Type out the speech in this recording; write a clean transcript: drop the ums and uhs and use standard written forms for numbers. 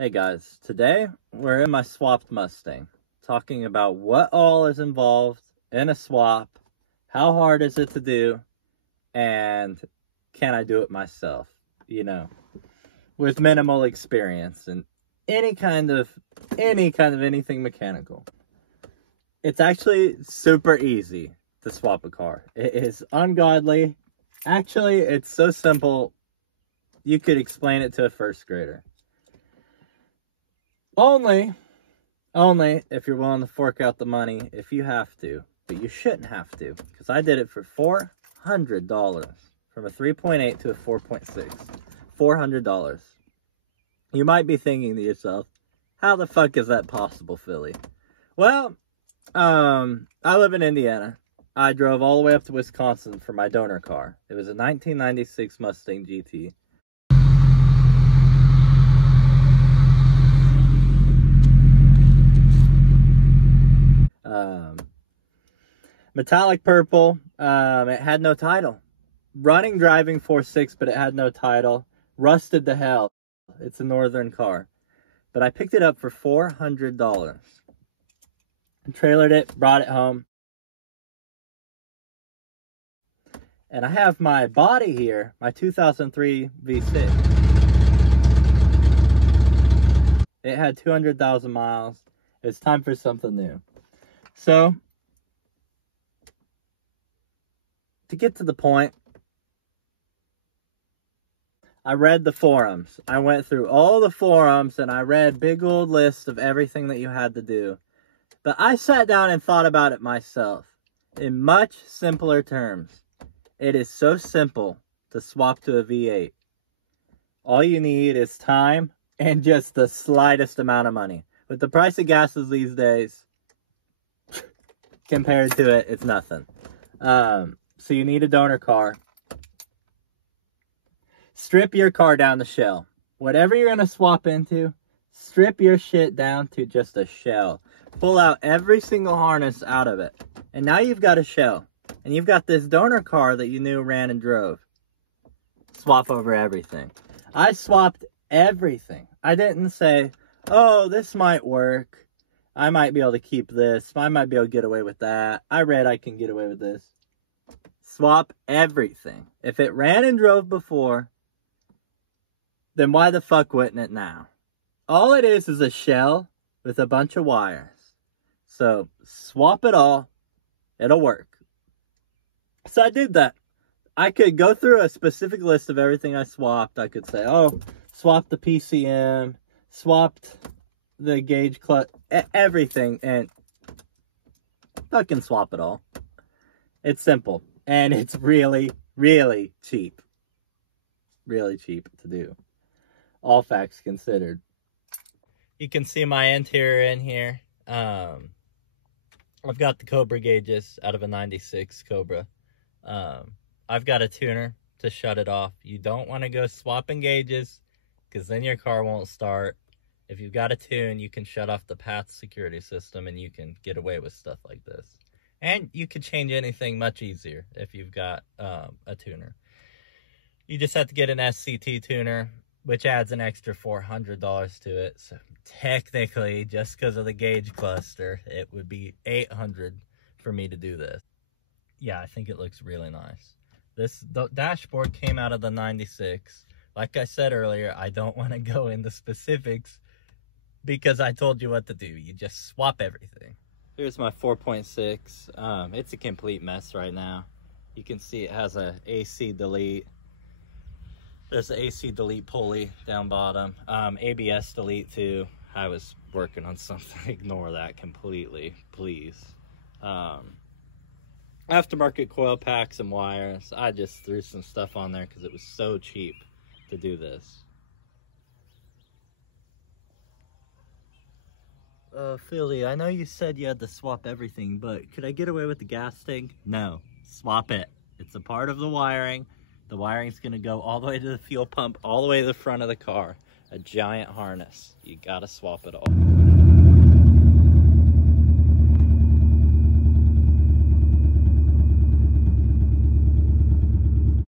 Hey guys, today we're in my swapped Mustang, talking about what all is involved in a swap, how hard is it to do, and can I do it myself, with minimal experience and any kind of anything mechanical. It's actually super easy to swap a car. It is ungodly. Actually, it's so simple, you could explain it to a first grader. Only if you're willing to fork out the money if you have to, but you shouldn't have to, because I did it for $400 from a 3.8 to a 4.6. $400. You might be thinking to yourself, how the fuck is that possible, Philly? Well, I live in Indiana. I drove all the way up to Wisconsin for my donor car. It was a 1996 Mustang GT. Metallic purple. It had no title. Running driving 4.6, but it had no title. Rusted to hell. It's a northern car. But I picked it up for $400. Trailered it, brought it home. And I have my body here, my 2003 V6. It had 200,000 miles. It's time for something new. So, to get to the point, I read the forums. I went through all the forums and I read big old lists of everything that you had to do. But I sat down and thought about it myself in much simpler terms. It is so simple to swap to a V8. All you need is time and just the slightest amount of money. With the price of gases these days, compared to it, it's nothing. So you need a donor car. Strip your car down to shell. Whatever you're going to swap into, strip your shit down to just a shell. Pull out every single harness out of it. And now you've got a shell. And you've got this donor car that you knew ran and drove. Swap over everything. I swapped everything. I didn't say, oh, this might work. I might be able to keep this. I might be able to get away with that. I read I can get away with this. Swap everything. If it ran and drove before, then why the fuck wouldn't it now? All it is a shell with a bunch of wires. So swap it all. It'll work. So I did that. I could go through a specific list of everything I swapped. I could say, oh, swap the PCM, swapped the gauge clutch, everything, and fucking swap it all. It's simple. And it's really, really cheap. Really cheap to do. All facts considered. You can see my interior in here. I've got the Cobra gauges out of a 96 Cobra. I've got a tuner to shut it off. You don't want to go swapping gauges because then your car won't start. If you've got a tune, you can shut off the path security system and you can get away with stuff like this. And you can change anything much easier if you've got a tuner. You just have to get an SCT tuner, which adds an extra $400 to it. So technically, just because of the gauge cluster, it would be $800 for me to do this. Yeah, I think it looks really nice. The dashboard came out of the 96. Like I said earlier, I don't want to go into specifics because I told you what to do. You just swap everything. Here's my 4.6. It's a complete mess right now. You can see it has a AC delete. There's the AC delete pulley down bottom. ABS delete too. I was working on something. Ignore that completely, please. Aftermarket coil packs and wires. I just threw some stuff on there because it was so cheap to do this. Philly, I know you said you had to swap everything, but could I get away with the gas tank? No, swap it. It's a part of the wiring. The wiring's gonna go all the way to the fuel pump, all the way to the front of the car. A giant harness. You gotta swap it all.